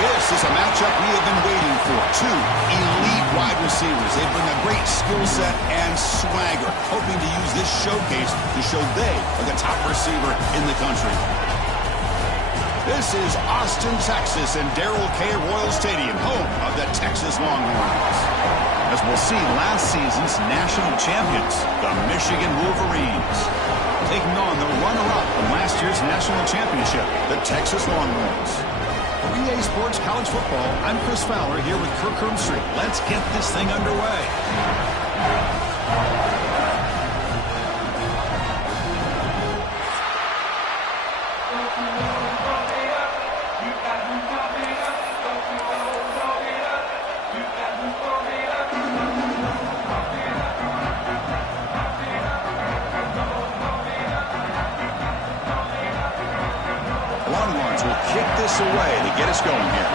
This is a matchup we have been waiting for. Two elite wide receivers. They bring a great skill set and swagger, hoping to use this showcase to show they are the top receiver in the country. This is Austin, Texas, and Darrell K. Royal Stadium, home of the Texas Longhorns. As we'll see, last season's national champions, the Michigan Wolverines, taking on the runner-up from last year's national championship, the Texas Longhorns. For EA Sports College Football, I'm Chris Fowler here with Kirk Herbstreit. Let's get this thing underway. Longhorns will kick this away to get us going here.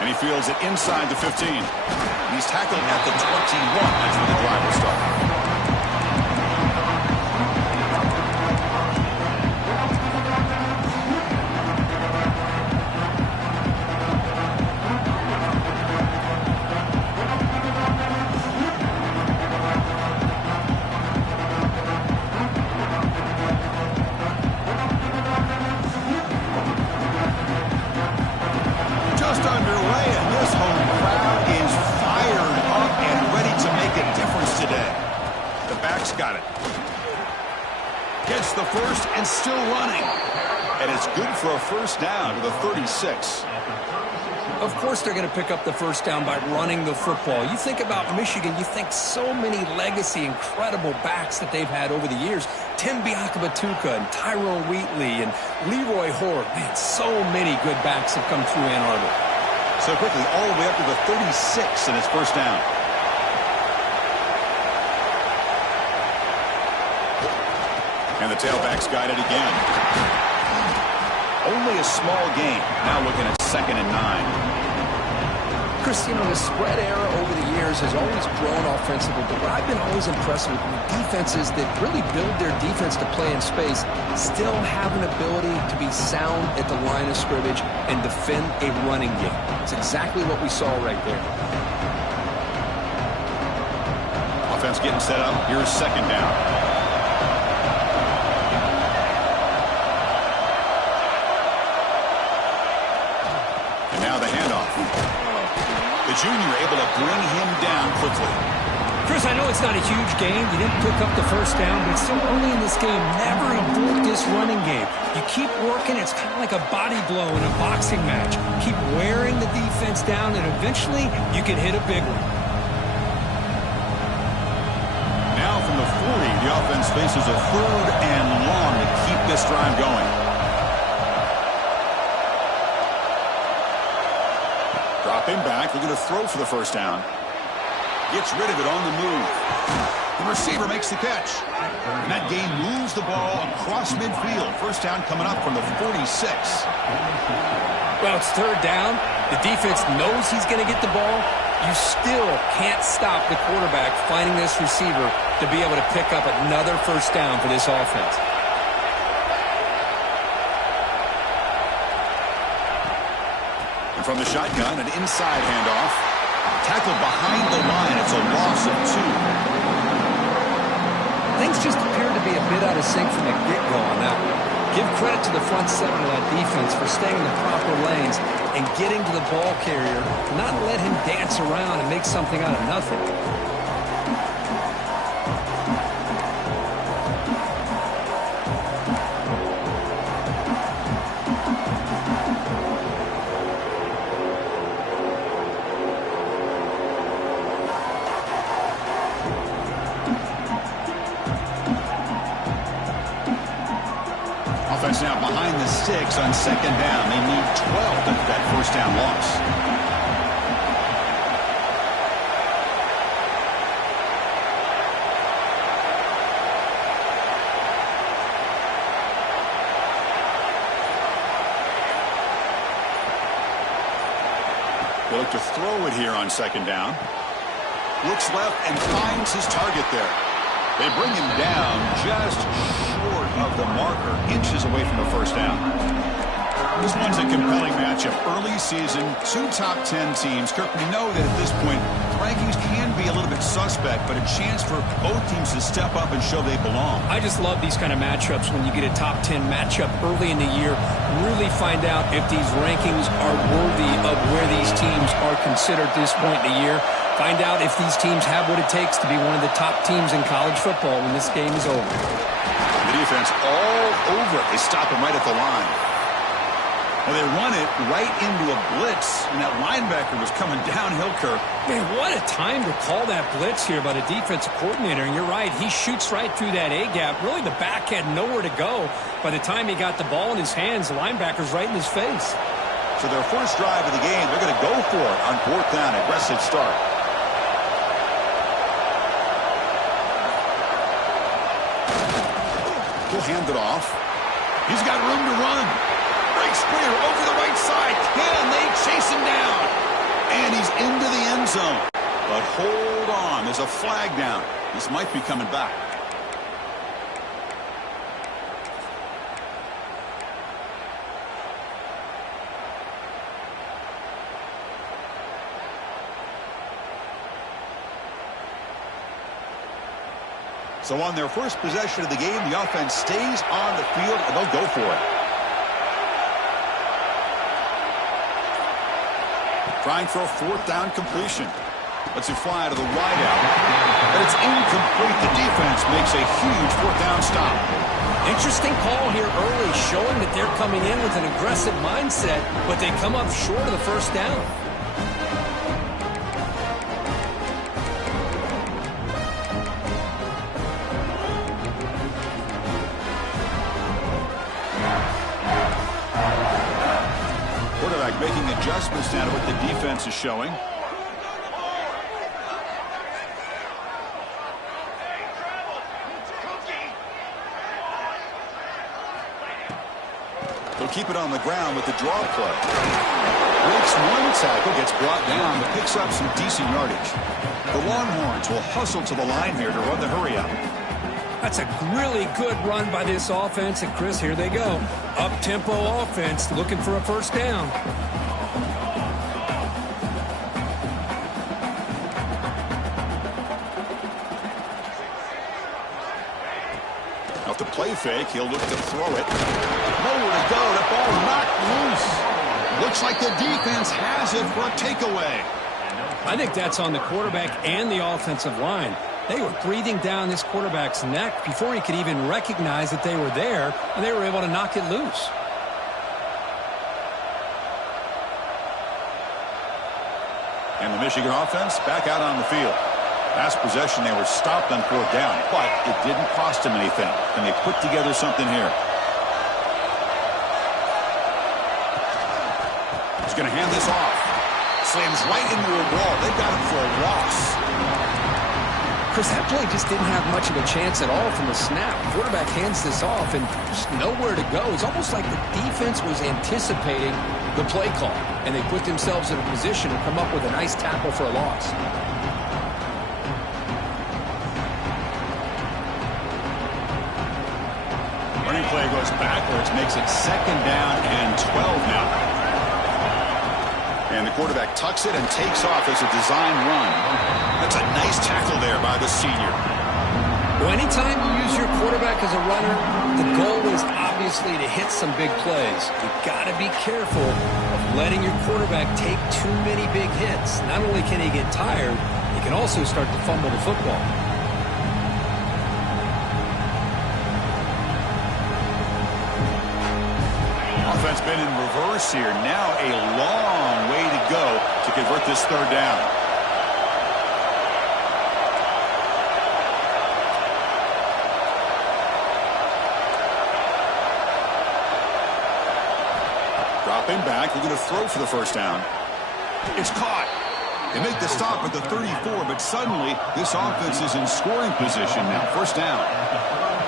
And he fields it inside the 15. He's tackled at the 21. That's where the drive will start. Got it. Gets the first and still running. And it's good for a first down to the 36. Of course they're going to pick up the first down by running the football. You think about Michigan, you think so many legacy, incredible backs that they've had over the years. Tim Biakabatuka and Tyrone Wheatley and Leroy Horde. Man, so many good backs have come through Ann Arbor. So quickly, all the way up to the 36 and it's first down. And the tailback's got it again. Only a small gain. Now looking at 2nd and 9. Chris, you know, the spread era over the years has always grown offensively, but what I've been always impressed with defenses that really build their defense to play in space still have an ability to be sound at the line of scrimmage and defend a running game. It's exactly what we saw right there. Offense getting set up. Here's 2nd down. The junior able to bring him down quickly. Chris, I know it's not a huge game. You didn't pick up the first down, but still early in this game, never abort this running game. You keep working. It's kind of like a body blow in a boxing match. Keep wearing the defense down, and eventually you can hit a big one. Now from the 40, the offense faces a 3rd and long to keep this drive going. Dropping back, looking to throw for the first down. Gets rid of it on the move. The receiver makes the catch. And that game moves the ball across midfield. First down coming up from the 46. Well, it's 3rd down. The defense knows he's going to get the ball. You still can't stop the quarterback finding this receiver to be able to pick up another first down for this offense. From the shotgun, an inside handoff. Tackled behind the line. It's a loss of 2. Things just appear to be a bit out of sync from the get-go on that one. Give credit to the front 7 of that defense for staying in the proper lanes and getting to the ball carrier, not let him dance around and make something out of nothing. Offense now behind the 6 on 2nd down. They need 12 to get that first down loss. They look to throw it here on 2nd down. Looks left and finds his target there. They bring him down just short of the marker, inches away from the first down. This one's a compelling matchup. Early season, two top 10 teams. Kirk, we know that at this point, rankings can be a little bit suspect, but a chance for both teams to step up and show they belong. I just love these kind of matchups when you get a top 10 matchup early in the year. Really find out if these rankings are worthy of where these teams are considered at this point in the year. Find out if these teams have what it takes to be one of the top teams in college football when this game is over. The defense all over it. They stop him right at the line. Well, they run it right into a blitz, and that linebacker was coming downhill, Kirk. Man, what a time to call that blitz here by the defensive coordinator. And you're right, he shoots right through that A-gap. Really, the back had nowhere to go. By the time he got the ball in his hands, the linebacker's right in his face. So their first drive of the game, they're going to go for it on fourth down. Aggressive start. He'll hand it off. He's got room to run. Breaks clear over the right side. Can they chase him down? And he's into the end zone. But hold on. There's a flag down. This might be coming back. So on their first possession of the game, the offense stays on the field, and they'll go for it. Trying for a fourth down completion. Lets it fly to the wide out. But it's incomplete. The defense makes a huge fourth down stop. Interesting call here early, showing that they're coming in with an aggressive mindset, but they come up short of the first down. Making adjustments now to what the defense is showing. They'll keep it on the ground with the draw play. Breaks one tackle, gets brought down, but picks up some decent yardage. The Longhorns will hustle to the line here to run the hurry up. That's a really good run by this offense, and Chris, here they go. Up-tempo offense, looking for a first down. Off the play fake, he'll look to throw it. Nowhere to go. That ball knocked loose. Looks like the defense has it for a takeaway. I think that's on the quarterback and the offensive line. They were breathing down this quarterback's neck before he could even recognize that they were there, and they were able to knock it loose. And the Michigan offense back out on the field. Last possession, they were stopped on fourth down, but it didn't cost them anything. And they put together something here. He's going to hand this off. Slams right into a wall. They've got him for a loss. Chris, that play just didn't have much of a chance at all from the snap. The quarterback hands this off and just nowhere to go. It's almost like the defense was anticipating the play call, and they put themselves in a position to come up with a nice tackle for a loss. Running play goes backwards, makes it second down and 12 now. And the quarterback tucks it and takes off as a design run. That's a nice tackle there by the senior. Well, anytime you use your quarterback as a runner, the goal is obviously to hit some big plays. You've got to be careful of letting your quarterback take too many big hits. Not only can he get tired, he can also start to fumble the football. Offense been in reverse here. Now a long way to go to convert this third down. Dropping back, they're going to throw for the first down. It's caught. They make the stop at the 34, but suddenly this offense is in scoring position now. First down.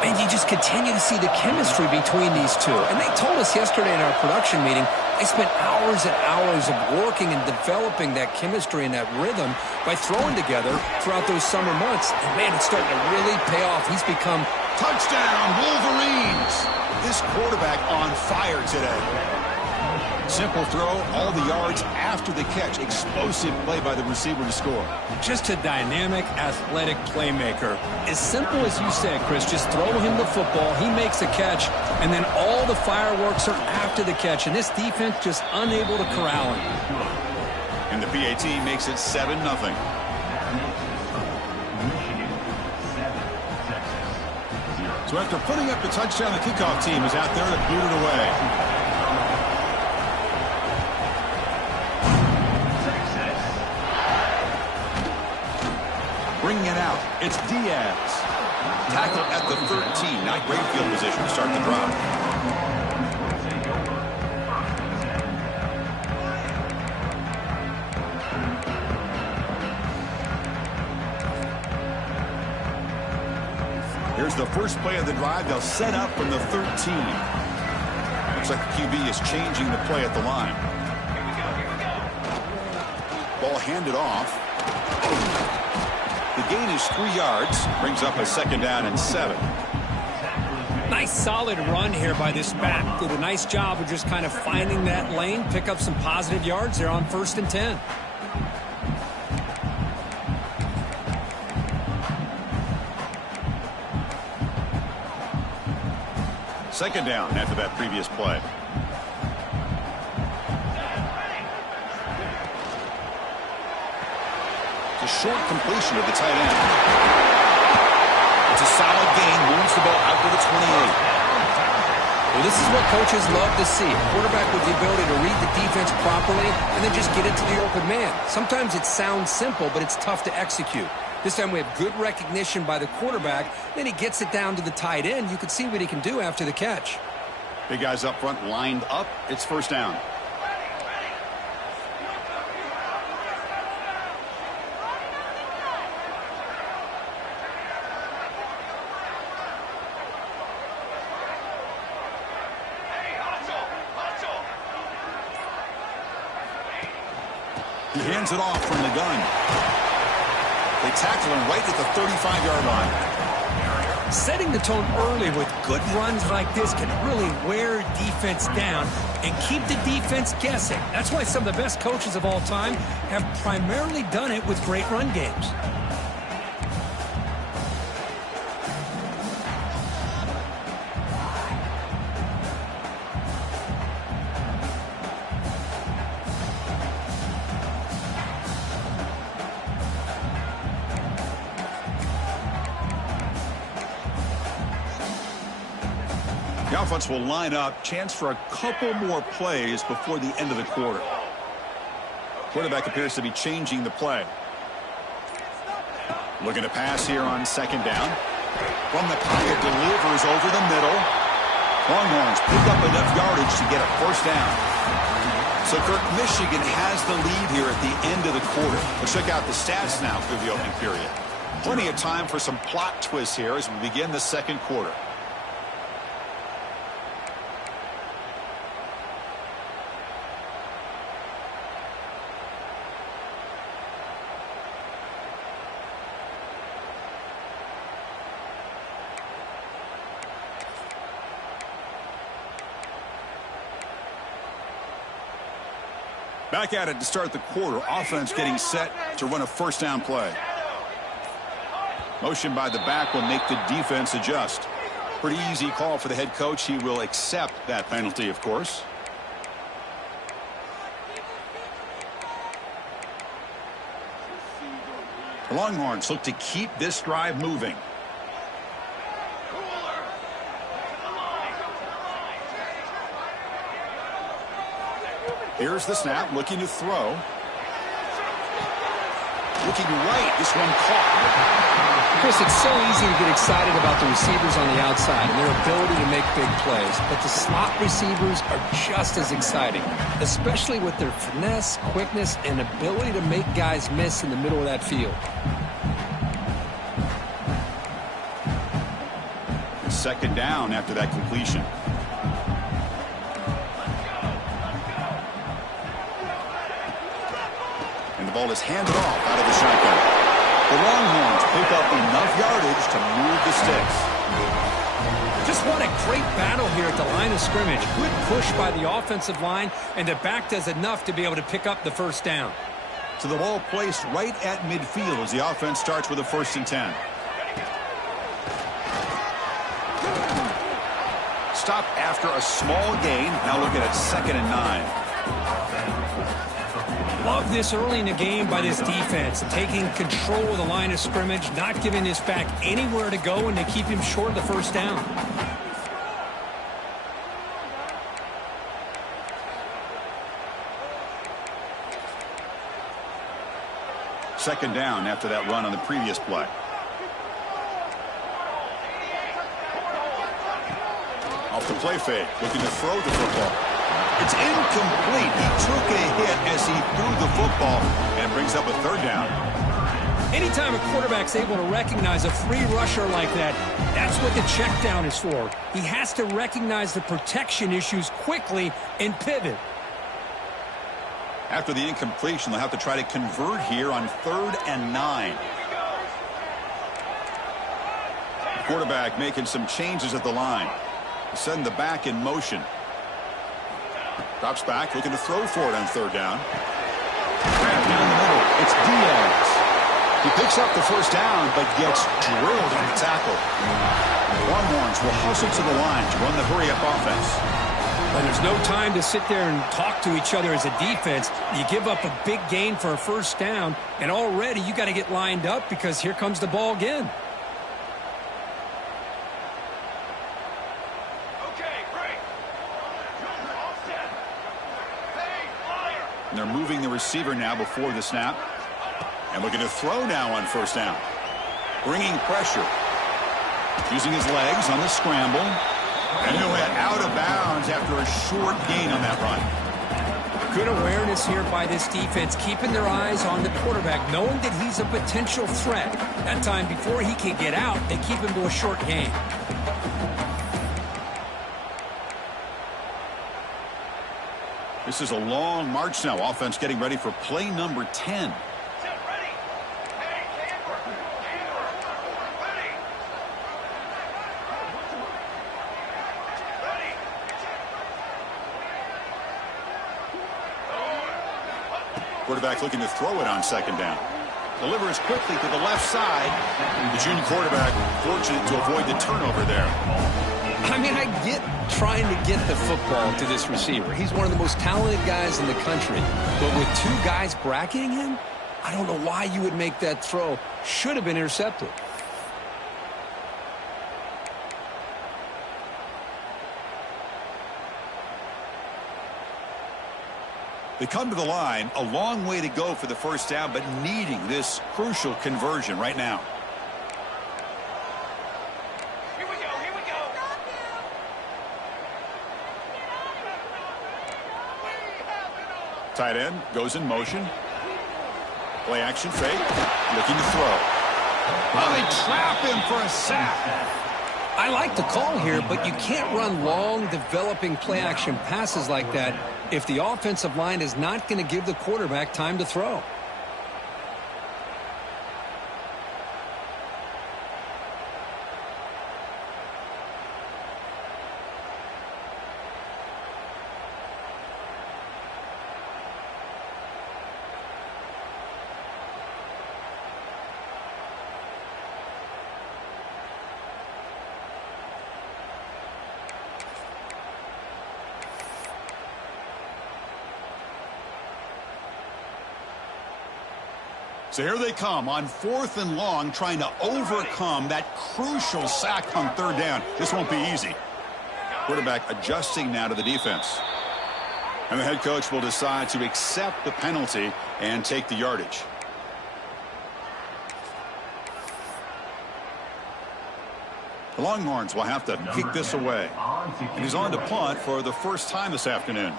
And you just continue to see the chemistry between these two. And they told us yesterday in our production meeting, they spent hours and hours of working and developing that chemistry and that rhythm by throwing together throughout those summer months. And, man, it's starting to really pay off. He's become... Touchdown, Wolverines! This quarterback on fire today. Simple throw, all the yards after the catch. Explosive play by the receiver to score. Just a dynamic, athletic playmaker. As simple as you said, Chris, just throw him the football, he makes a catch, and then all the fireworks are after the catch, and this defense just unable to corral him. And the PAT makes it 7-0. So after putting up the touchdown, the kickoff team is out there to boot it away. Bringing it out, it's Diaz. Tackle at the 13. Not great field position to start the drive. Here's the first play of the drive. They'll set up from the 13. Looks like the QB is changing the play at the line. Ball handed off. The gain is 3 yards. Brings up a 2nd down and 7. Nice solid run here by this back. Did a nice job of just kind of finding that lane, pick up some positive yards there on 1st and 10. Second down after that previous play. It's a short completion of the tight end. It's a solid gain. Moves the ball out to the 28. Well, this is what coaches love to see. A quarterback with the ability to read the defense properly and then just get it to the open man. Sometimes it sounds simple, but it's tough to execute. This time we have good recognition by the quarterback. Then he gets it down to the tight end. You can see what he can do after the catch. Big guys up front lined up. It's 1st down. He hands it off from the gun. They tackle him right at the 35-yard line. Setting the tone early with good runs like this can really wear defense down and keep the defense guessing. That's why some of the best coaches of all time have primarily done it with great run games. The offense will line up. Chance for a couple more plays before the end of the quarter. Quarterback appears to be changing the play. Looking to pass here on 2nd down. From the pocket, delivers over the middle. Longhorns pick up enough yardage to get a 1st down. So, Kirk, Michigan has the lead here at the end of the quarter. Let's check out the stats now through the opening period. Plenty of time for some plot twists here as we begin the 2nd quarter. Back at it to start the quarter. Offense getting set to run a 1st down play. Motion by the back will make the defense adjust. Pretty easy call for the head coach. He will accept that penalty, of course. The Longhorns look to keep this drive moving. Here's the snap, looking to throw. Looking right, this one caught. Chris, it's so easy to get excited about the receivers on the outside and their ability to make big plays. But the slot receivers are just as exciting, especially with their finesse, quickness, and ability to make guys miss in the middle of that field. second down after that completion. And the ball is handed off out of the shotgun. The Longhorns pick up enough yardage to move the sticks. Just what a great battle here at the line of scrimmage. Good push by the offensive line, and the back does enough to be able to pick up the first down. So the ball placed right at midfield as the offense starts with a 1st and 10. Stop after a small gain. Now looking at 2nd and 9. Love this early in the game by this defense, taking control of the line of scrimmage, not giving this back anywhere to go, and to keep him short of the first down. Second down after that run on the previous play. Off the play fake, looking to throw the football. It's incomplete. He took a hit as he threw the football and brings up a 3rd down. Anytime a quarterback's able to recognize a free rusher like that, that's what the check down is for. He has to recognize the protection issues quickly and pivot. After the incompletion, they'll have to try to convert here on 3rd and 9. The quarterback making some changes at the line. Send the back in motion. Drops back, looking to throw for it on 3rd down. Down the middle, it's Diaz. He picks up the first down, but gets drilled on the tackle. Longhorns will hustle to the line to run the hurry-up offense. Well, there's no time to sit there and talk to each other as a defense. You give up a big gain for a first down, and already you got to get lined up because here comes the ball again. And they're moving the receiver now before the snap. And looking to throw now on 1st down. Bringing pressure. Using his legs on the scramble. And he'll head out of bounds after a short gain on that run. Good awareness here by this defense, keeping their eyes on the quarterback, knowing that he's a potential threat. That time before he can get out, they keep him to a short gain. This is a long march now. Offense getting ready for play number 10. Quarterback looking to throw it on 2nd down. Delivers quickly to the left side. The junior quarterback fortunate to avoid the turnover there. I mean, I get trying to get the football to this receiver. He's one of the most talented guys in the country. But with 2 guys bracketing him, I don't know why you would make that throw. Should have been intercepted. They come to the line, a long way to go for the first down, but needing this crucial conversion right now. Here we go. Tight end goes in motion. Play action fake, looking to throw. Oh, they trap him for a sack. I like the call here, but you can't run long, developing play-action passes like that if the offensive line is not going to give the quarterback time to throw. So here they come on 4th and long, trying to overcome that crucial sack on 3rd down. This won't be easy. Quarterback adjusting now to the defense. And the head coach will decide to accept the penalty and take the yardage. The Longhorns will have to kick this away. And he's on to punt for the first time this afternoon.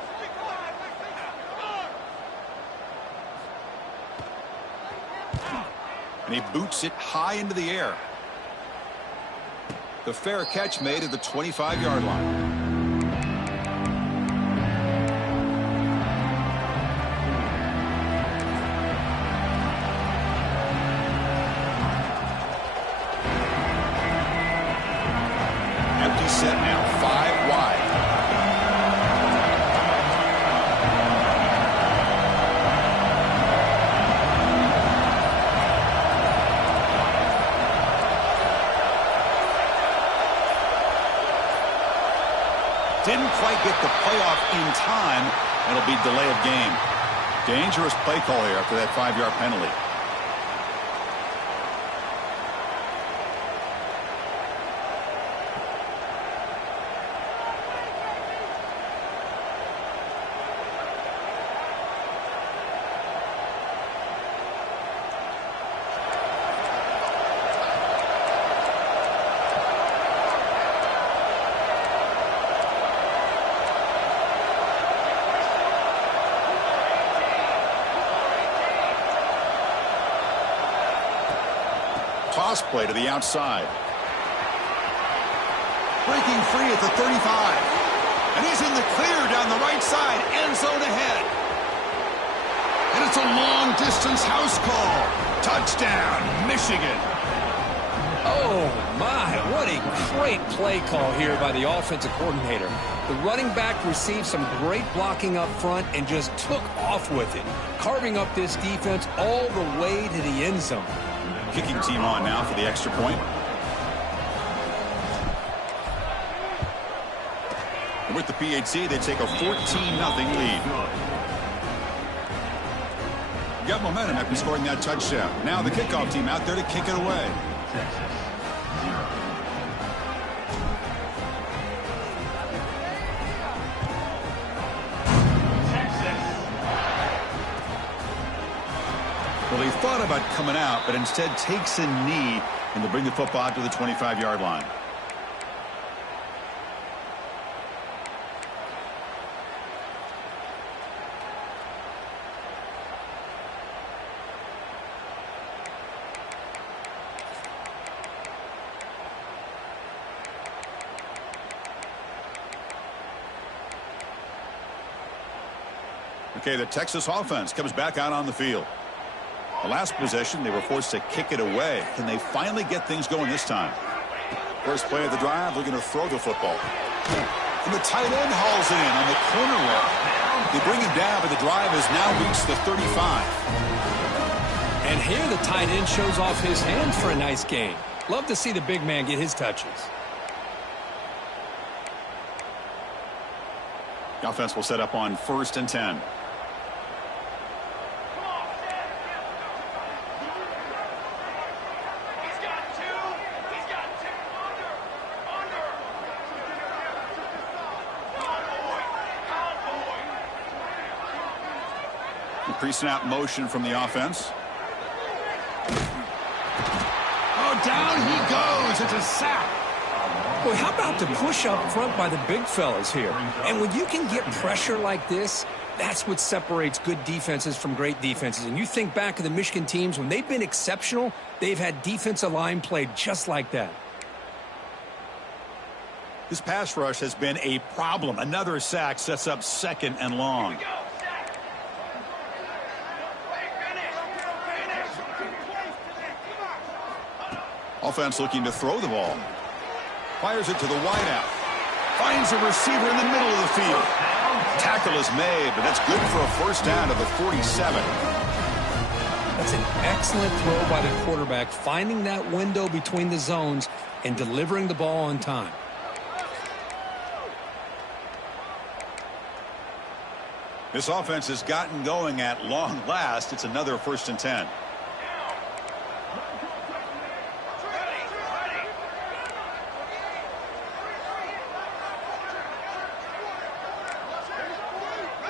And he boots it high into the air. The fair catch made at the 25-yard line. Empty set now, 5 wide. Didn't quite get the playoff in time. It'll be delay of game. Dangerous play call here after that 5-yard penalty. Toss play to the outside. Breaking free at the 35. And he's in the clear down the right side. End zone ahead. And it's a long-distance house call. Touchdown, Michigan. Oh, my. What a great play call here by the offensive coordinator. The running back received some great blocking up front and just took off with it, carving up this defense all the way to the end zone. Kicking team on now for the extra point. And with the PHC, they take a 14-0 lead. Got momentum after scoring that touchdown. Now the kickoff team out there to kick it away. Well, he thought about coming out, but instead takes a knee, and to bring the football out to the 25-yard line. Okay, the Texas offense comes back out on the field. The last possession, they were forced to kick it away. Can they finally get things going this time? First play of the drive, looking to throw the football. And the tight end hauls it in on the corner route. They bring him down, but the drive has now reached the 35. And here the tight end shows off his hands for a nice game. Love to see the big man get his touches. The offense will set up on 1st and 10. Pre-snap motion from the offense. Oh, down he goes. It's a sack. Well, how about the push up front by the big fellas here? And when you can get pressure like this, that's what separates good defenses from great defenses. And you think back of the Michigan teams, when they've been exceptional, they've had defensive line play just like that. This pass rush has been a problem. Another sack sets up 2nd and long. Offense looking to throw the ball. Fires it to the wideout. Finds a receiver in the middle of the field. Tackle is made, but that's good for a first down to the 47. That's an excellent throw by the quarterback, finding that window between the zones and delivering the ball on time. This offense has gotten going at long last. It's another 1st and 10.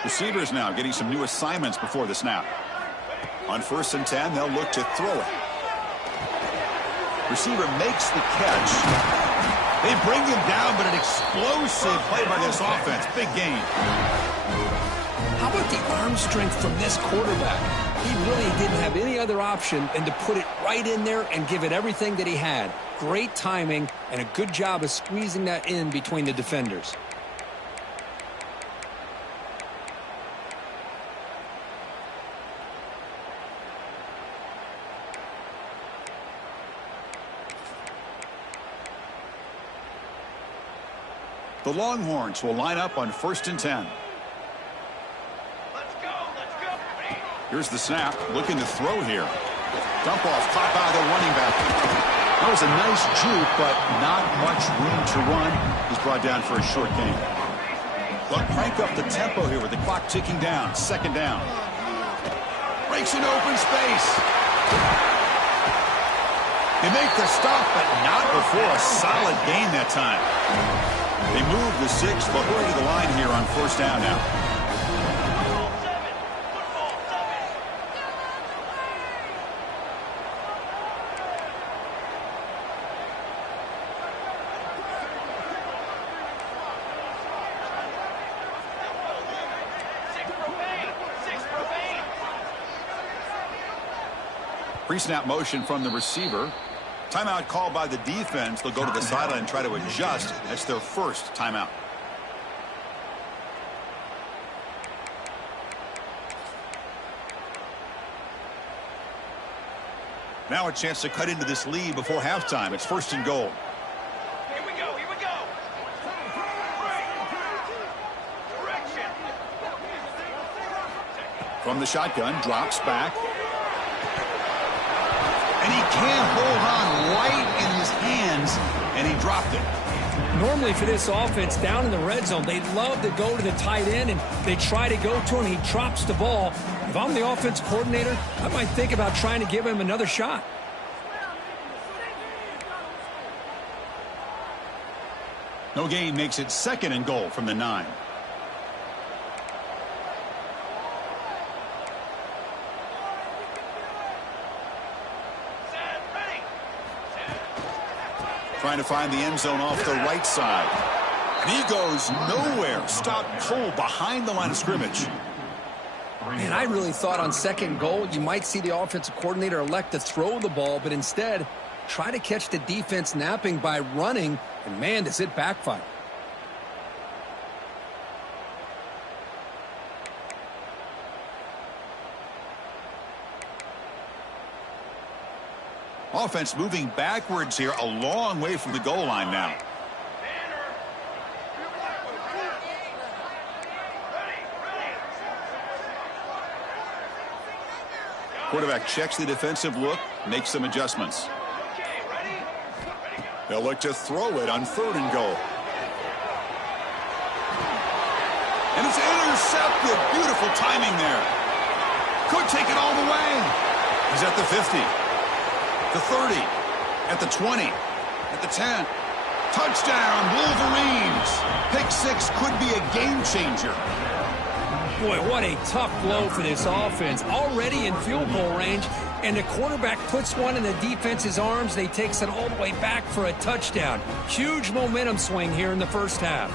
Receivers now getting some new assignments before the snap. On 1st and 10, they'll look to throw it. Receiver makes the catch. They bring him down, but an explosive play by this offense. Big gain. How about the arm strength from this quarterback? He really didn't have any other option than to put it right in there and give it everything that he had. Great timing and a good job of squeezing that in between the defenders. The Longhorns will line up on 1st and 10. Let's go, let's go. Here's the snap, looking to throw here. Dump off, caught by the running back. That was a nice juke, but not much room to run. He's brought down for a short gain. They'll crank up the tempo here with the clock ticking down. 2nd down. Breaks an open space. They make the stop, but not before a solid gain that time. They move the 6. They'll hurry to the line here on 1st down now. Pre-snap motion from the receiver. Timeout called by the defense. They'll go to the sideline and try to adjust. That's their first timeout. Now a chance to cut into this lead before halftime. It's 1st and goal. Here we go, here we go. Direction. From the shotgun, drops back. And he can't hold on right in his hands, and he dropped it. Normally for this offense, down in the red zone, they love to go to the tight end, and they try to go to him. He drops the ball. If I'm the offense coordinator, I might think about trying to give him another shot. No gain makes it 2nd and goal from the 9. Trying to find the end zone off the right side. And he goes nowhere. Stopped cold behind the line of scrimmage. Man, I really thought on 2nd goal you might see the offensive coordinator elect to throw the ball, but instead try to catch the defense napping by running, and man, does it backfire. Offense moving backwards here, a long way from the goal line now. Quarterback checks the defensive look, makes some adjustments. They'll look to throw it on 3rd and goal. And it's intercepted. Beautiful timing there. Could take it all the way. He's at the 50. The 30, at the 20, at the 10. Touchdown, Wolverines. Pick 6 could be a game changer. Boy, what a tough blow for this offense. Already in field goal range, and the quarterback puts one in the defense's arms. They takes it all the way back for a touchdown. Huge momentum swing here in the 1st half.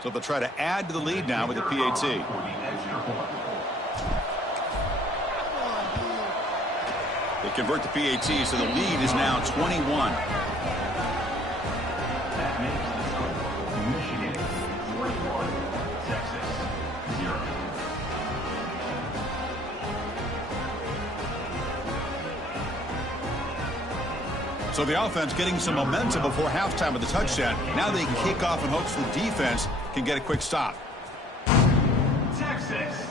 So they'll try to add to the lead now with the PAT. They convert the PAT, so the lead is now 21. That makes the score Michigan 41, Texas 0. So the offense getting some momentum before halftime with the touchdown. Now they kick off in hopes the defense can get a quick stop. Texas.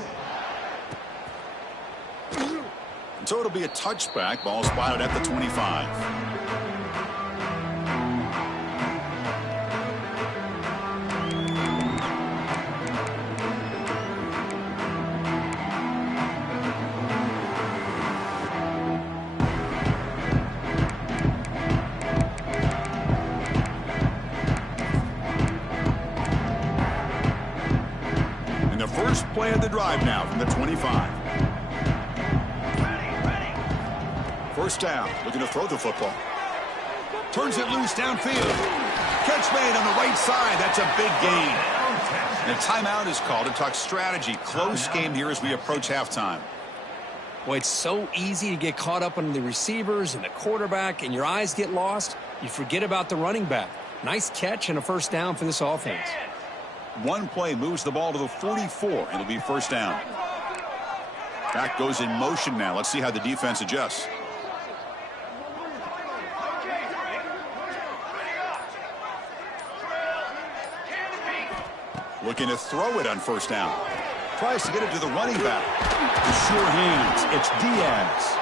And so it'll be a touchback. Ball spotted at the 25. play of the drive now from the 25. First down, looking to throw the football. Turns it loose downfield. Catch made on the right side. That's a big gain. And a timeout is called to talk strategy. Close game here as we approach halftime. Well, it's so easy to get caught up on the receivers and the quarterback, and your eyes get lost. You forget about the running back. Nice catch and a first down for this offense. One play moves the ball to the 44, and it'll be first down. Back goes in motion now. Let's see how the defense adjusts. Looking to throw it on first down. Tries to get it to the running back. With sure hands, it's Diaz.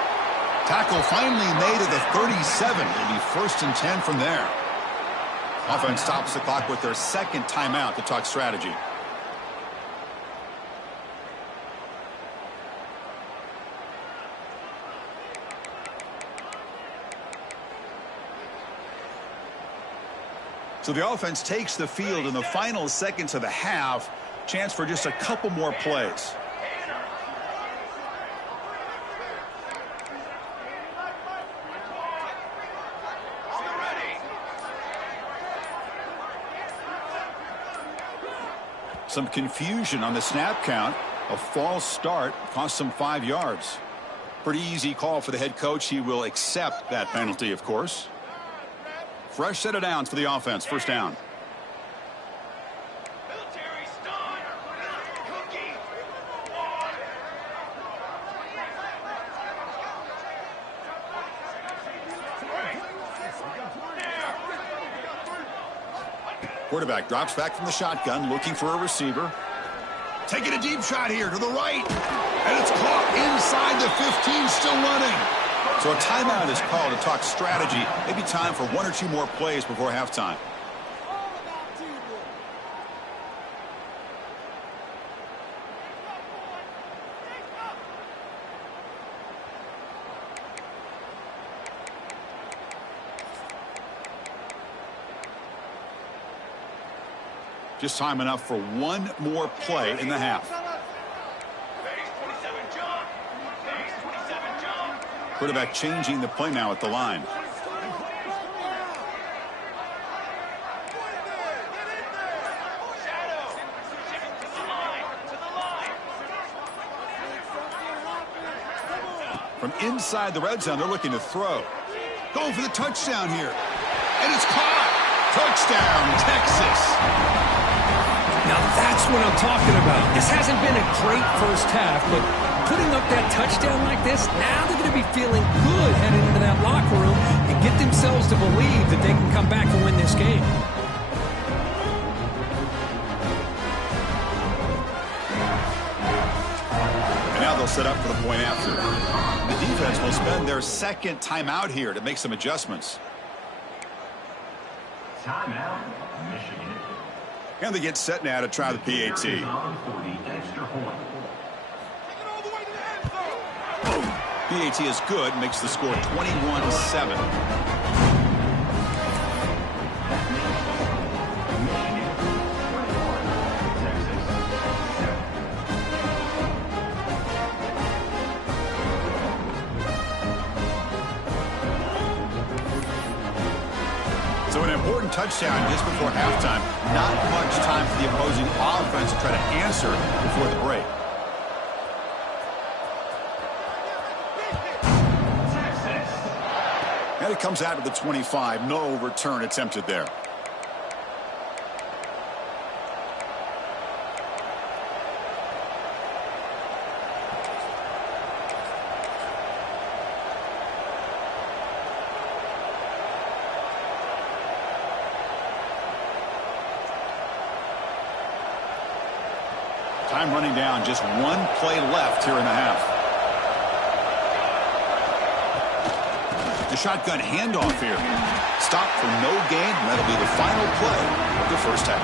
Tackle finally made at the 37. It'll be first and 10 from there. Offense stops the clock with their second timeout to talk strategy. So the offense takes the field in the final seconds of the half. Chance for just a couple more plays. Some confusion on the snap count. A false start cost them 5 yards. Pretty easy call for the head coach. He will accept that penalty, of course. Fresh set of downs for the offense. First down. Military stun. Cookie. Quarterback drops back from the shotgun, looking for a receiver. Taking a deep shot here to the right. And it's caught inside the 15, still running. So a timeout is called to talk strategy. Maybe time for 1 or 2 more plays before halftime. Just time enough for 1 more play in the half. Quarterback changing the play now at the line. From inside the red zone, they're looking to throw. Going for the touchdown here. And it's caught. Touchdown, Texas. Now that's what I'm talking about. This hasn't been a great first half, but putting up that touchdown like this, now they're going to be feeling good heading into that locker room and get themselves to believe that they can come back and win this game. And now they'll set up for the point after. The defense will spend their second timeout here to make some adjustments. Timeout, Michigan. And they get set now to try the PAT. PAT is good, makes the score 21-7. So an important touchdown just before halftime. Not much time for the opposing offense to try to answer before the break. And it comes out of the 25. No return attempted there. Time running down, just 1 play left here in the half. The shotgun handoff here. Stopped for no gain, and that'll be the final play of the first half.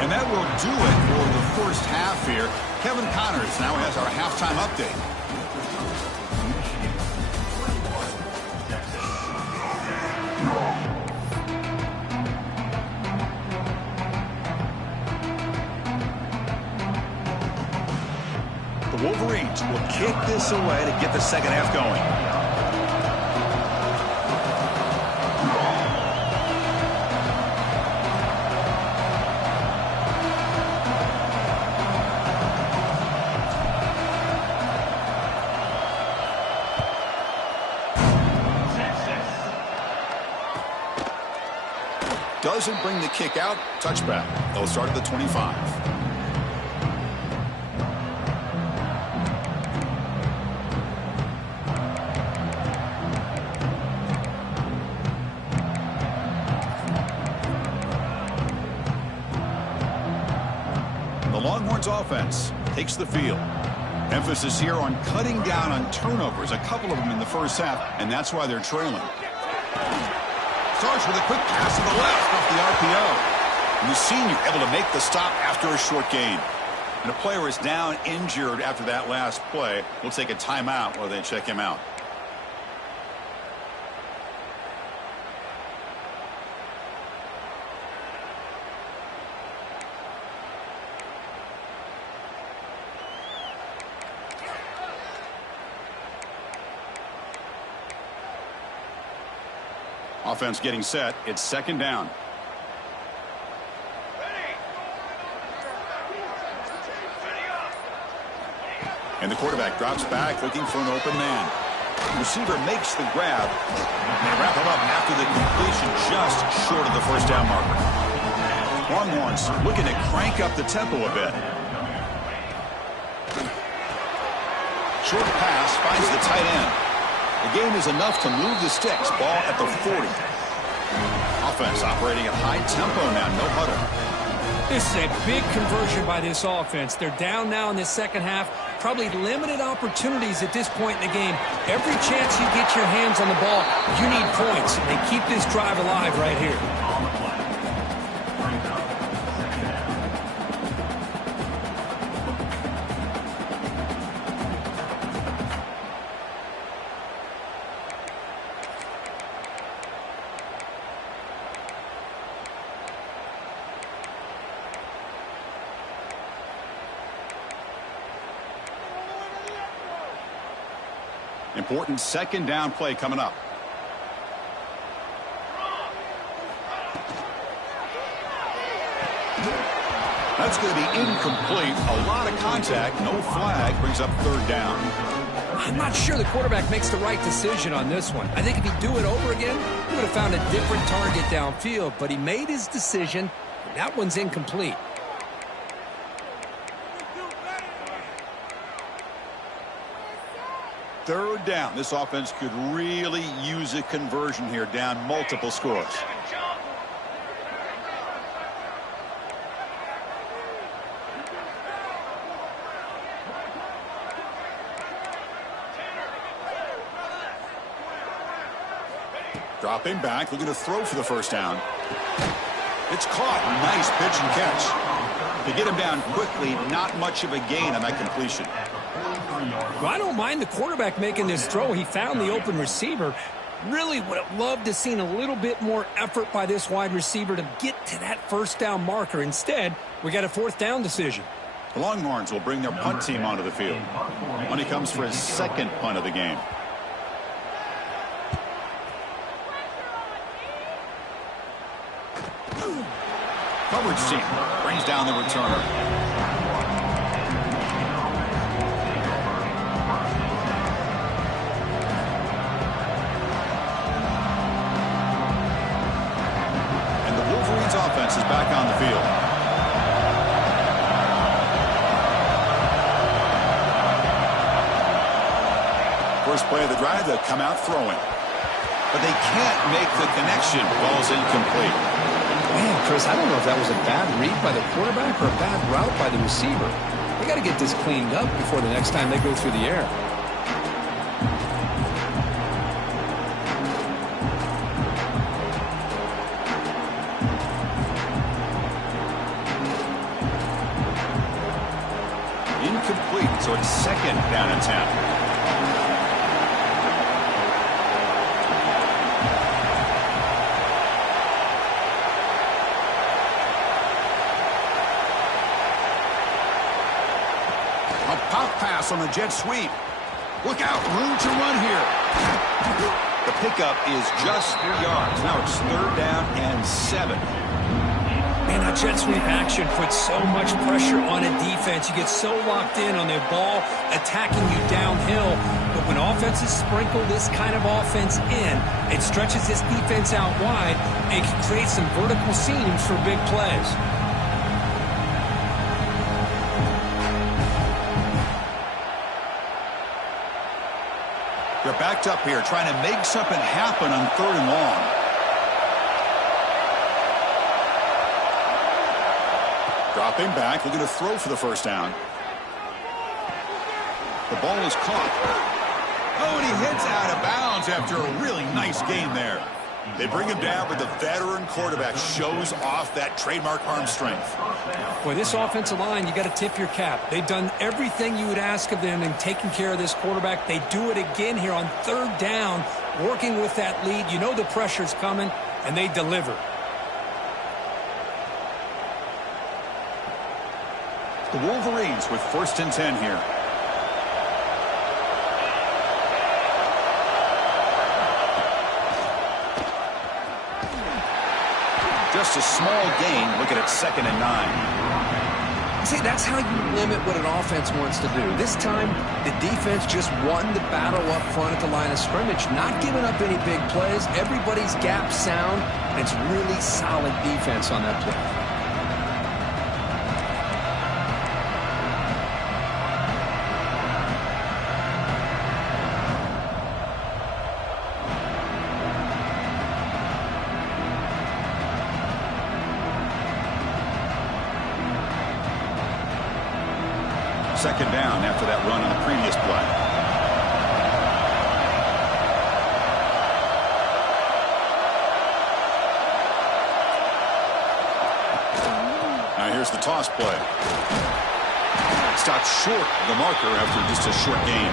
And that will do it for the first half here. Kevin Connors now has our halftime update. Wolverines will kick this away to get the second half going. Doesn't bring the kick out. Touchback. They'll start at the 25. The Longhorns offense takes the field. Emphasis here on cutting down on turnovers, a couple of them in the first half, and that's why they're trailing. Starts with a quick pass to the left off the RPO. And the senior able to make the stop after a short gain. And a player is down injured after that last play. We'll take a timeout while they check him out. Offense getting set. It's second down. And the quarterback drops back looking for an open man. The receiver makes the grab. And they wrap him up after the completion just short of the first down marker. Longhorns looking to crank up the tempo a bit. Short pass finds the tight end. The gain is enough to move the sticks. Ball at the 40. Offense operating at high tempo now. No huddle. This is a big conversion by this offense. They're down now in the second half. Probably limited opportunities at this point in the game. Every chance you get your hands on the ball, you need points. They keep this drive alive right here. Important second down play coming up. That's going to be incomplete. A lot of contact. No flag. Brings up third down. I'm not sure the quarterback makes the right decision on this one. I think if he'd do it over again, he would have found a different target downfield. But he made his decision. That one's incomplete. Third down. This offense could really use a conversion here, down multiple scores. Dropping back, looking to throw for the first down. It's caught. Nice pitch and catch. To get him down quickly, not much of a gain on that completion. Well, I don't mind the quarterback making this throw. He found the open receiver. Really would have loved to have seen a little bit more effort by this wide receiver to get to that first down marker. Instead, we got a fourth down decision. The Longhorns will bring their punt team onto the field. Money comes for his second punt of the game. Coverage team brings down the returner. Offense is back on the field. First play of the drive, they'll come out throwing. But they can't make the connection. Ball's incomplete. Man, Chris, I don't know if that was a bad read by the quarterback or a bad route by the receiver. They got to get this cleaned up before the next time they go through the air. Incomplete, so it's second down and 10. pass on the jet sweep. Look out, room to run here. The pickup is just 3 yards. Now it's 3rd down and 7. Man, that jet sweep action puts so much pressure on a defense. You get so locked in on their ball attacking you downhill. But when offenses sprinkle this kind of offense in, it stretches this defense out wide and can create some vertical seams for big plays. They're backed up here trying to make something happen on 3rd and long. Dropping back, looking to throw for the first down. The ball is caught. Oh, and he hits out of bounds after a really nice game there. They bring him down, but the veteran quarterback shows off that trademark arm strength. Boy, this offensive line, you got to tip your cap. They've done everything you would ask of them in taking care of this quarterback. They do it again here on 3rd down, working with that lead. You know the pressure's coming, and they deliver. The Wolverines with 1st and 10 here. Just a small gain. Looking at 2nd and 9. See, that's how you limit what an offense wants to do. This time, the defense just won the battle up front at the line of scrimmage, not giving up any big plays. Everybody's gap sound, and it's really solid defense on that play. Second down after that run on the previous play. Now here's the toss play. Stopped short of the marker after just a short gain.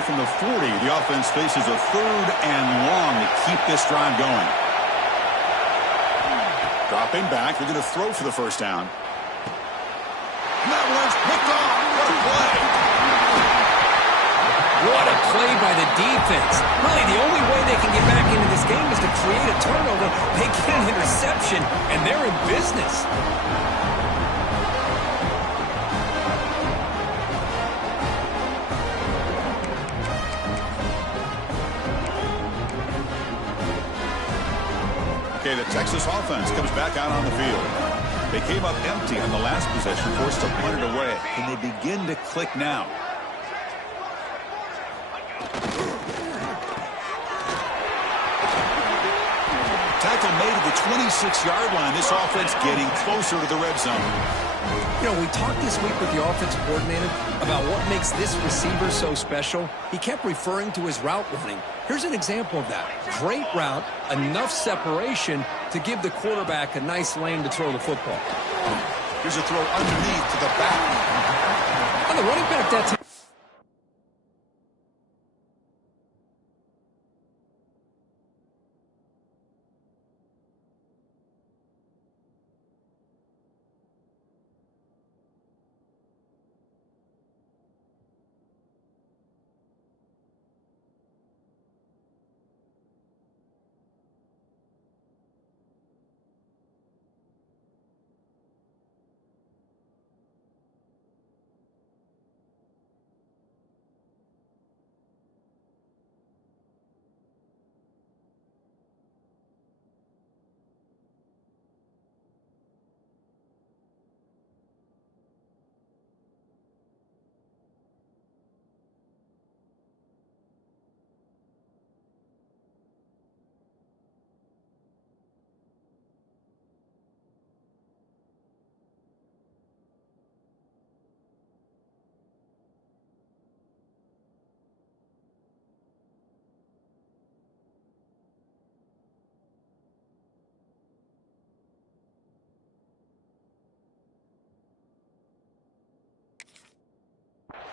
From the 40, the offense faces a 3rd and long to keep this drive going. Dropping back, they're going to throw for the first down. And that one's picked off. What a play. What a play by the defense. Really, the only way they can get back into this game is to create a turnover. They get an interception, and they're in business. Okay, the Texas offense comes back out on the field. They came up empty on the last possession, forced to punt it away. Can they begin to click now? Tackle made at the 26-yard line. This offense getting closer to the red zone. You know, we talked this week with the offensive coordinator about what makes this receiver so special. He kept referring to his route running. Here's an example of that. Great route, enough separation to give the quarterback a nice lane to throw the football. Here's a throw underneath to the back. On the running back that time.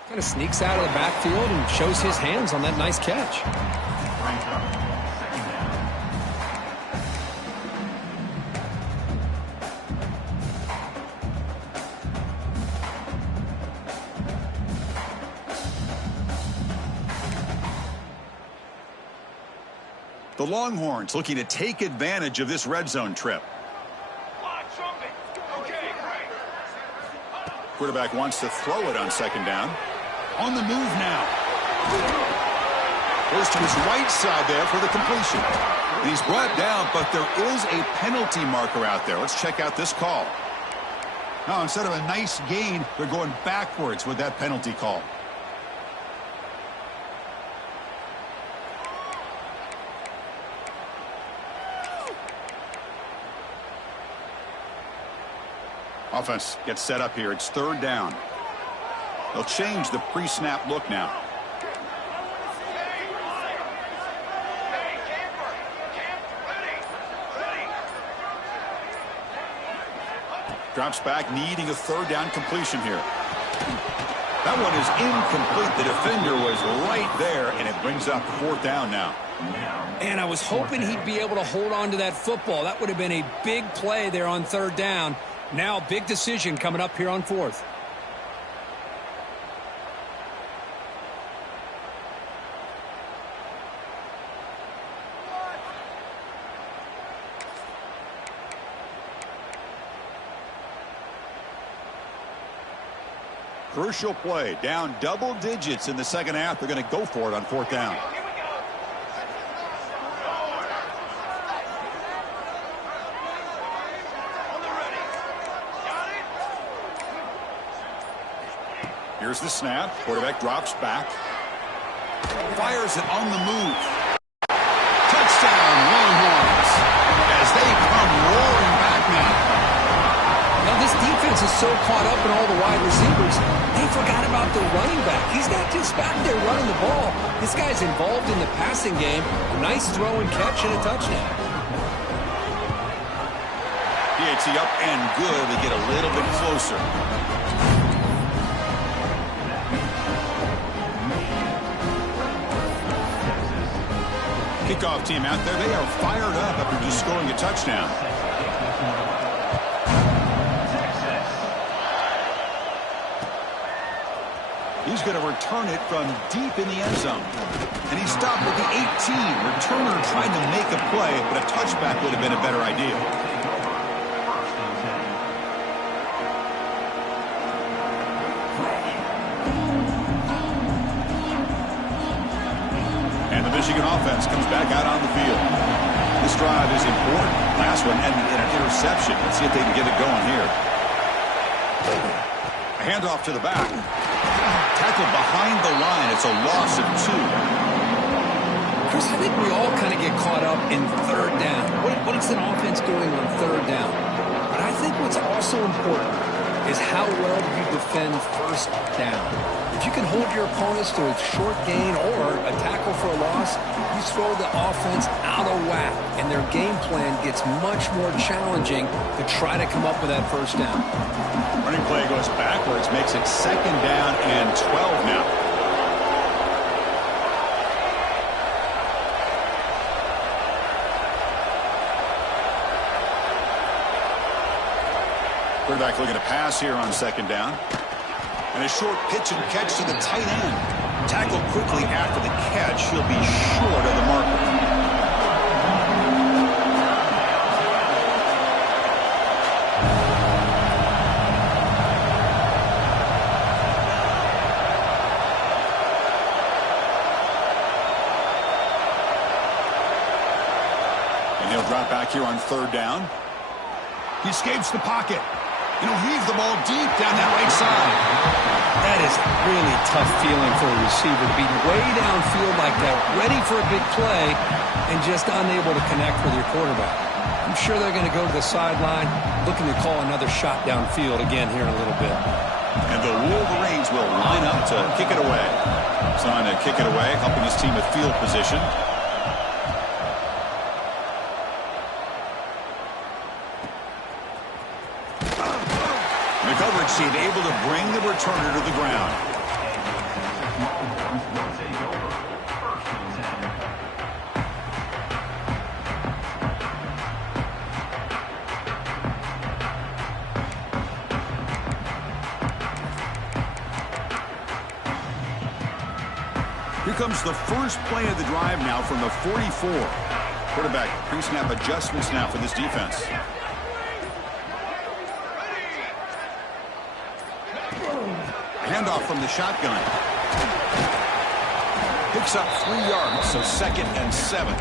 Kind of sneaks out of the backfield and shows his hands on that nice catch. Brings up second down. The Longhorns looking to take advantage of this red zone trip. Okay, great. Quarterback wants to throw it on second down. On the move now. Goes to his right side there for the completion. And he's brought down, but there is a penalty marker out there. Let's check out this call. Now, instead of a nice gain, they're going backwards with that penalty call. Offense gets set up here. It's third down. They'll change the pre-snap look now. Hey, camper, ready. Drops back, needing a third down completion here. That one is incomplete. The defender was right there, and it brings up fourth down now. And I was hoping he'd be able to hold on to that football. That would have been a big play there on third down. Now, big decision coming up here on fourth. Crucial play. Down double digits in the second half. They're going to go for it on fourth down. Here we go. On the ready. Got it? Here's the snap. Quarterback drops back. Fires it on the move. Touchdown, Longhorns. As they come roaring back now. Now, this defense is so caught up in all the wide receivers, they forgot about the running back. He's not just back there running the ball. This guy's involved in the passing game. A nice throw and catch and a touchdown. PAT up and good. They get a little bit closer. Kickoff team out there. They are fired up after just scoring a touchdown. He's going to return it from deep in the end zone. And he stopped at the 18. Returner trying to make a play, but a touchback would have been a better idea. And the Michigan offense comes back out on the field. This drive is important. Last one ended in an interception. Let's see if they can get it going here. A handoff to the back. Tackle behind the line. It's a loss of 2. Chris, I think we all kind of get caught up in third down. What is an offense doing on third down? But I think what's also important is how well you defend first down. If you can hold your opponents to a short gain or a tackle for a loss, you throw the offense out of whack, and their game plan gets much more challenging to try to come up with that first down. Running play goes backwards, makes it second down and 12 now. Quarterback looking to pass here on second down. And a short pitch and catch to the tight end. Tackled quickly after the catch. He'll be short of the marker. And he'll drop back here on third down. He escapes the pocket. And he'll heave the ball deep down that right side. That is a really tough feeling for a receiver to be way downfield like that, ready for a big play, and just unable to connect with your quarterback. I'm sure they're going to go to the sideline, looking to call another shot downfield again here in a little bit. And the Wolverines will line up to kick it away. It's on to kick it away, helping his team with field position. The coverage team able to bring the returner to the ground. Longhorns will take over. First and 10. Here comes the first play of the drive now from the 44. Quarterback pre-snap adjustments now for this defense. Handoff from the shotgun. Picks up 3 yards, so 2nd and 7.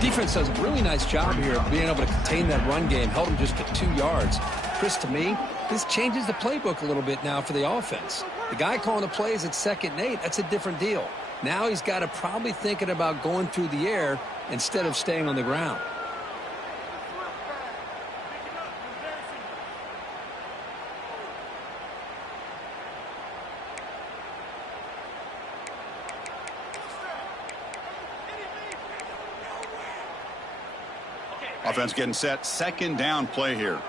Defense does a really nice job here of being able to contain that run game, held them just get 2 yards. Chris, to me, this changes the playbook a little bit now for the offense. The guy calling the plays at 2nd and 8, that's a different deal. Now he's got to probably thinking about going through the air instead of staying on the ground. Offense getting set. 2nd down play here.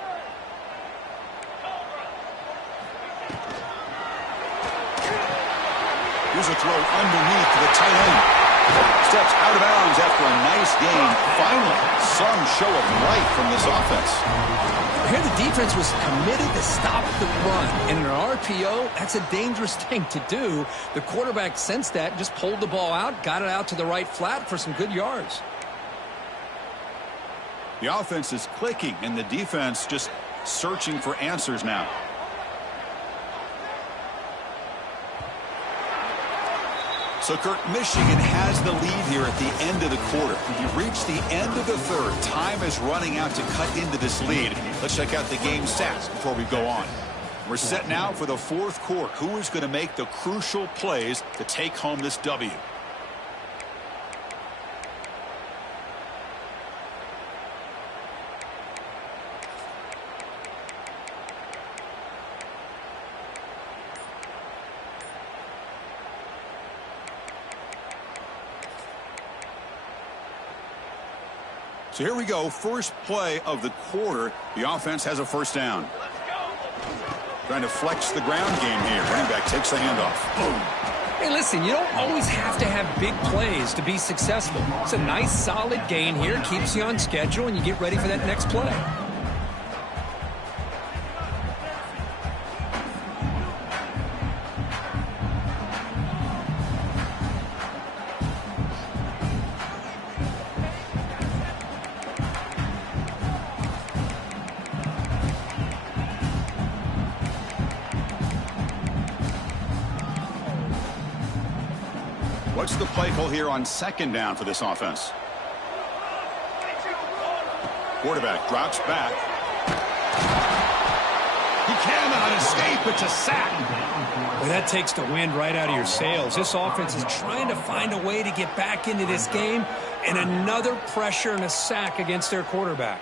Here's a throw underneath to the tight end. Steps out of bounds after a nice gain. Finally, some show of life from this offense. Here the defense was committed to stop the run. And in an RPO, that's a dangerous thing to do. The quarterback sensed that, just pulled the ball out, got it out to the right flat for some good yards. The offense is clicking, and the defense just searching for answers now. So, Kurt, Michigan has the lead here at the end of the quarter. We've reached the end of the 3rd. Time is running out to cut into this lead. Let's check out the game stats before we go on. We're set now for the 4th quarter. Who is going to make the crucial plays to take home this W? So here we go. First play of the quarter. The offense has a 1st down. Trying to flex the ground game here. Running back takes the handoff. Boom. Hey, listen, you don't always have to have big plays to be successful. It's a nice, solid gain here. Keeps you on schedule, and you get ready for that next play. What's the play call here on 2nd down for this offense? Quarterback drops back. He cannot escape. It's a sack. Well, that takes the wind right out of your sails. This offense is trying to find a way to get back into this game, and another pressure and a sack against their quarterback.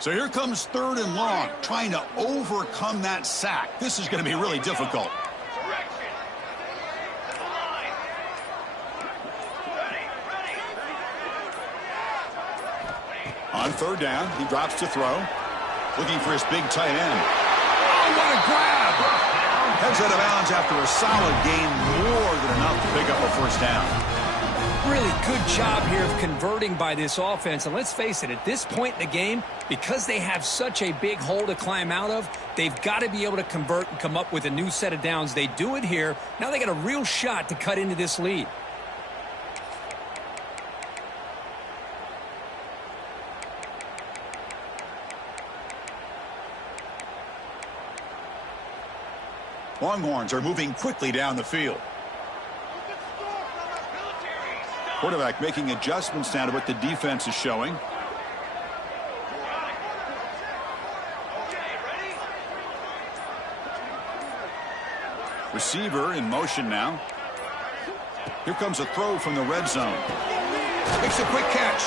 So here comes 3rd and long, trying to overcome that sack. This is going to be really difficult. Direction. To the line. Ready. On 3rd down, he drops to throw. Looking for his big tight end. Oh, what a grab! Heads out of bounds after a solid gain, more than enough to pick up a 1st down. Really good job here of converting by this offense. And let's face it, at this point in the game, because they have such a big hole to climb out of, they've got to be able to convert and come up with a new set of downs. They do it here. Now they got a real shot to cut into this lead. Longhorns are moving quickly down the field. Quarterback making adjustments now to what the defense is showing. Receiver in motion now. Here comes a throw from the red zone. Makes a quick catch.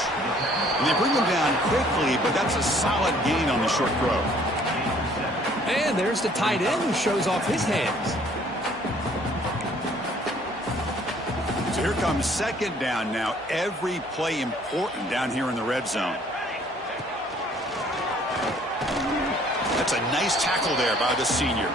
And they bring him down quickly, but that's a solid gain on the short throw. And there's the tight end who shows off his hands. So here comes second down now. Every play important down here in the red zone. That's a nice tackle there by the senior.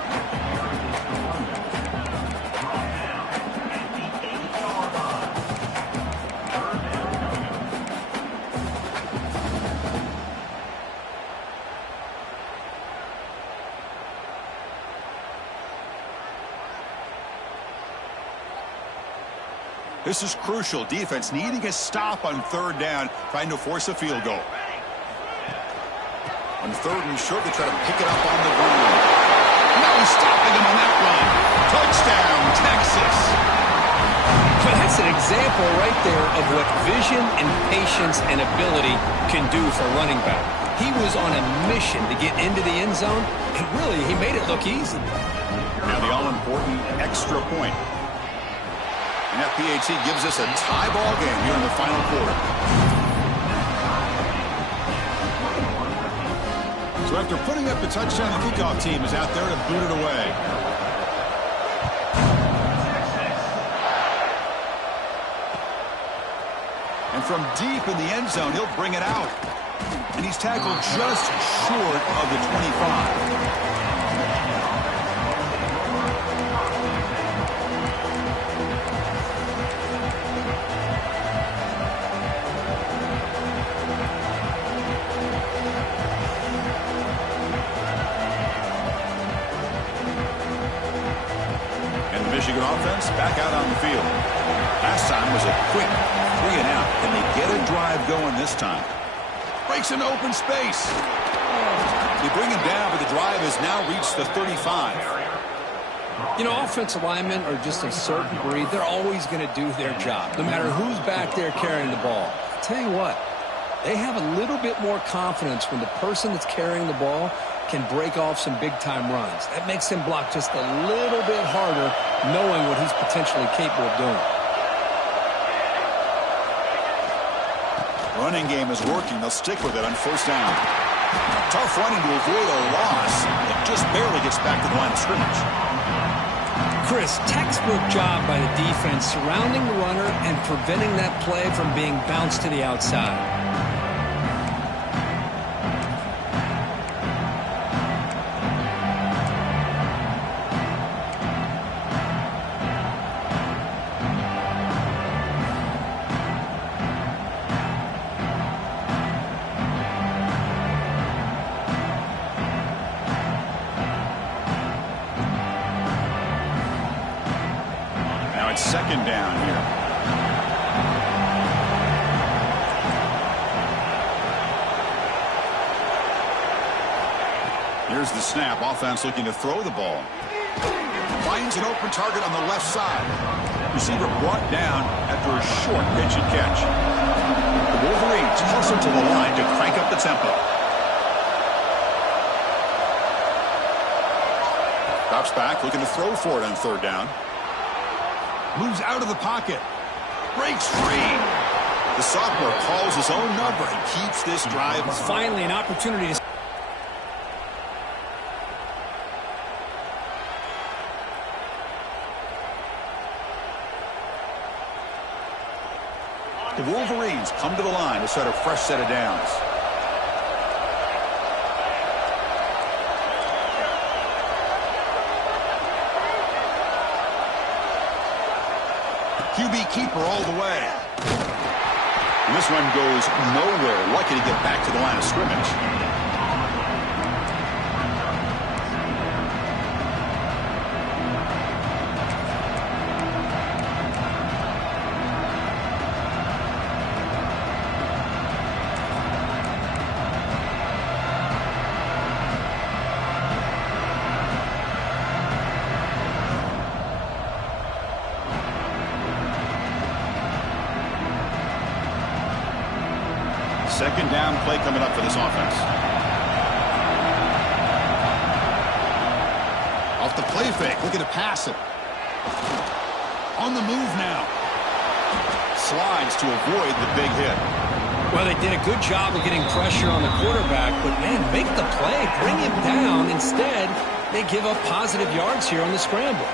This is crucial. Defense needing a stop on third down, trying to force a field goal. On third and short, they try to pick it up on the ground. No stopping him on that run. Touchdown, Texas. But that's an example right there of what vision and patience and ability can do for a running back. He was on a mission to get into the end zone, and really, he made it look easy. Now the all-important extra point. And FPHC gives us a tie ball game here in the final quarter. So after putting up the touchdown, the kickoff team is out there to boot it away. And from deep in the end zone, he'll bring it out. And he's tackled just short of the 25. Michigan offense back out on the field. Last time was a quick 3 and out. Can they get a drive going this time? Breaks into open space. They bring him down, but the drive has now reached the 35. You know, offensive linemen are just a certain breed. They're always going to do their job, no matter who's back there carrying the ball. I'll tell you what, they have a little bit more confidence when the person that's carrying the ball can break off some big-time runs. That makes him block just a little bit harder, knowing what he's potentially capable of doing. Running game is working. They'll stick with it on first down. Tough running to avoid a loss. It just barely gets back to the line of scrimmage. Chris, textbook job by the defense surrounding the runner and preventing that play from being bounced to the outside. Second down here. Here's the snap. Offense looking to throw the ball. Finds an open target on the left side. Receiver brought down after a short pitch and catch. The Wolverines hustle to the line to crank up the tempo. Drops back, looking to throw for it on third down. Moves out of the pocket. Breaks free. The sophomore calls his own number and keeps this drive. Finally, an opportunity to... The Wolverines come to the line to set a fresh set of downs. QB keeper all the way. And this one goes nowhere. Lucky to get back to the line of scrimmage. Second down play coming up for this offense. Off the play fake, looking to pass it. On the move now. slides to avoid the big hit. Well, they did a good job of getting pressure on the quarterback, but, man, make the play, bring him down. Instead, they give up positive yards here on the scramble.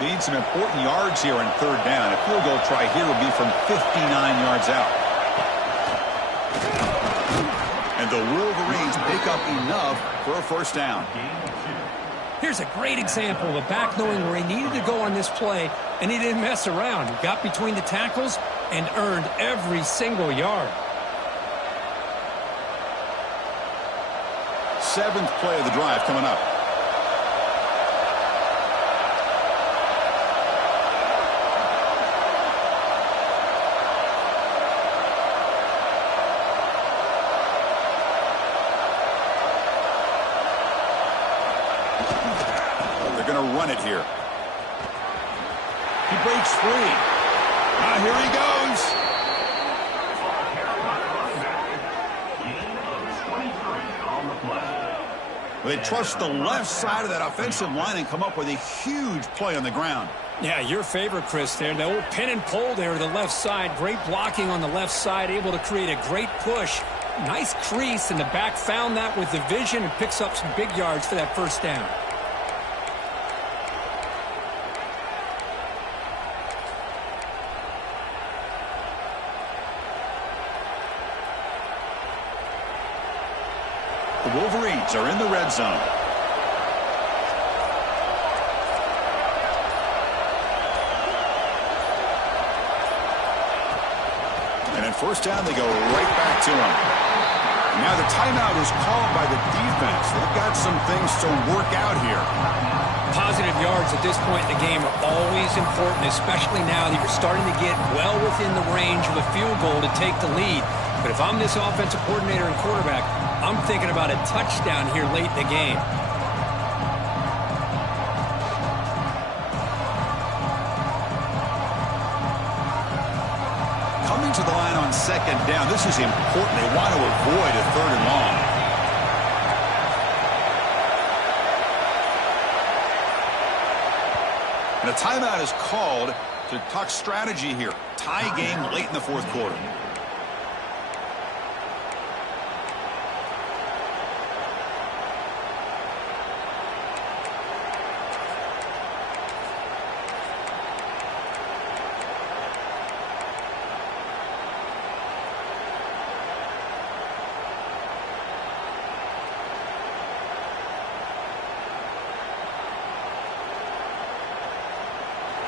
Need some important yards here on third down. A field goal try here will be from 59 yards out. And the Wolverines pick up enough for a first down. Here's a great example of a back knowing where he needed to go on this play, and he didn't mess around. He got between the tackles and earned every single yard. 7th play of the drive coming up. Run it here. He breaks free. Now here he goes. They trust the left side of that offensive line and come up with a huge play on the ground. Yeah, your favorite, Chris, there. The old pin and pull there to the left side. Great blocking on the left side, able to create a great push. Nice crease, and the back found that with the vision and picks up some big yards for that first down. The Wolverines are in the red zone. And at first down, they go right back to him. Now the timeout is called by the defense. They've got some things to work out here. Positive yards at this point in the game are always important, especially now that you're starting to get well within the range of a field goal to take the lead. But if I'm this offensive coordinator and quarterback, I'm thinking about a touchdown here late in the game. Coming to the line on second down, this is important. They want to avoid a third and long. And a timeout is called to talk strategy here. Tie game late in the fourth quarter.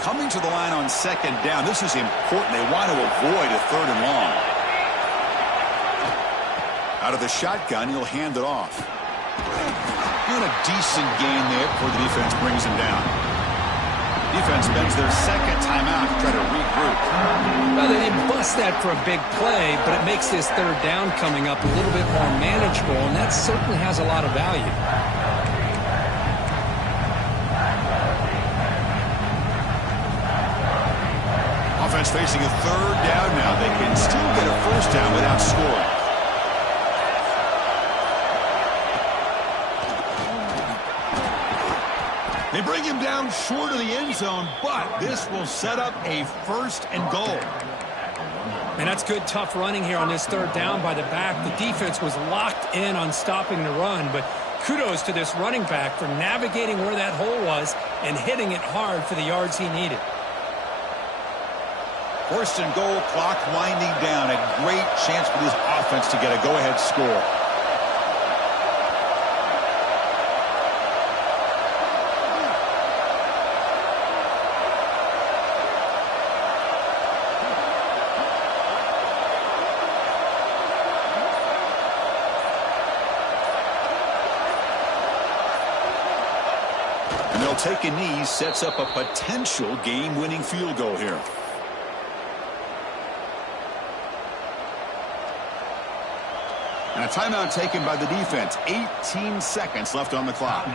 Coming to the line on second down, this is important. They want to avoid a third and long. Out of the shotgun, he'll hand it off. And a decent gain there before the defense brings him down. Defense spends their second timeout to try to regroup. Well, they didn't bust that for a big play, but it makes this third down coming up a little bit more manageable, and that certainly has a lot of value. Offense facing a third down now. They can still get a first down without scoring. They bring him down short of the end zone, but this will set up a first and goal. And that's good, tough running here on this third down by the back. The defense was locked in on stopping the run, but kudos to this running back for navigating where that hole was and hitting it hard for the yards he needed. First and goal, clock winding down. A great chance for this offense to get a go-ahead score. And they'll take a knee, sets up a potential game-winning field goal here. And a timeout taken by the defense. 18 seconds left on the clock.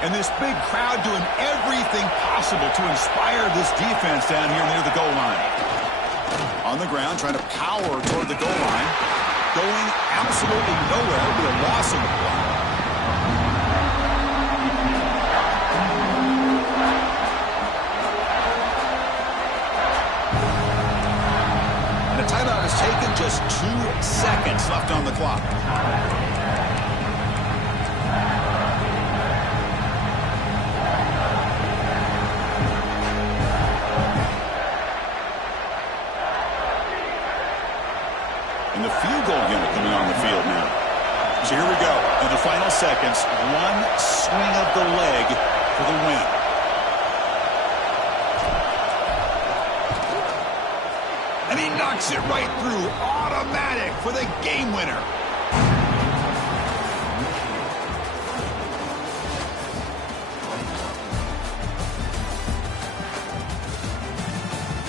And this big crowd doing everything possible to inspire this defense down here near the goal line. On the ground, trying to power toward the goal line. Going absolutely nowhere. It'll be a loss on the play. And a timeout is taken. Just 2 seconds left on the clock. And the field goal unit coming on the field now. So here we go. In the final seconds, one swing of the leg for the win. And he knocks it right through. Automatic for the game winner.